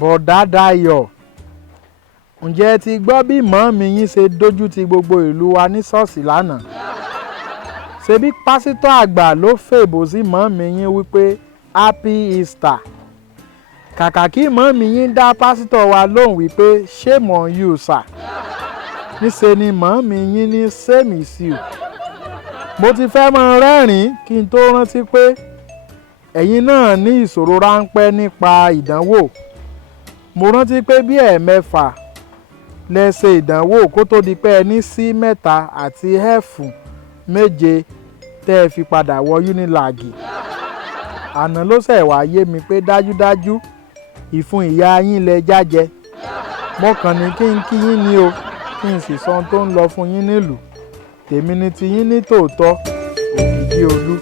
Boda Dayo. Ǹjẹ́ ti gbọ́ bí màámi yín ṣe dójú ti gbogbo ìlú wa ní ṣọ́ọ̀ṣì lánàá? Ṣebí pásítọ̀ àgbà ló fèbò sí màámi yín wípé Happy Easter. Kàkà kí màámi yín dá pásítọ̀ wa lóhùn wípé shame on you sir. Níṣe ni màámi yín ní same is you. Mo ti fẹ́ máa rẹ́rìn-ín kí n tó rántí pé ẹ̀yin náà ní ìṣòro ráńpẹ́ nípa ìdánwò. Mo rántí pé bí ẹ̀ẹ̀mẹ́fà lẹ ṣe ìdánwò kó tó di pé ẹ ní C mẹ́ta àti F méje tẹ́ ẹ fi padà wọ Unilag. Àná ló ṣẹ̀ wá yé mi pé dájúdájú ìfun ìyá yín lẹ jájẹ. Mo kàn ní kí n kí yín ni o, kí n sì sọ ohun tó ń lọ fún yín nílùú. Tèmi ni ti yín ní tòótọ́, Ogidiolu.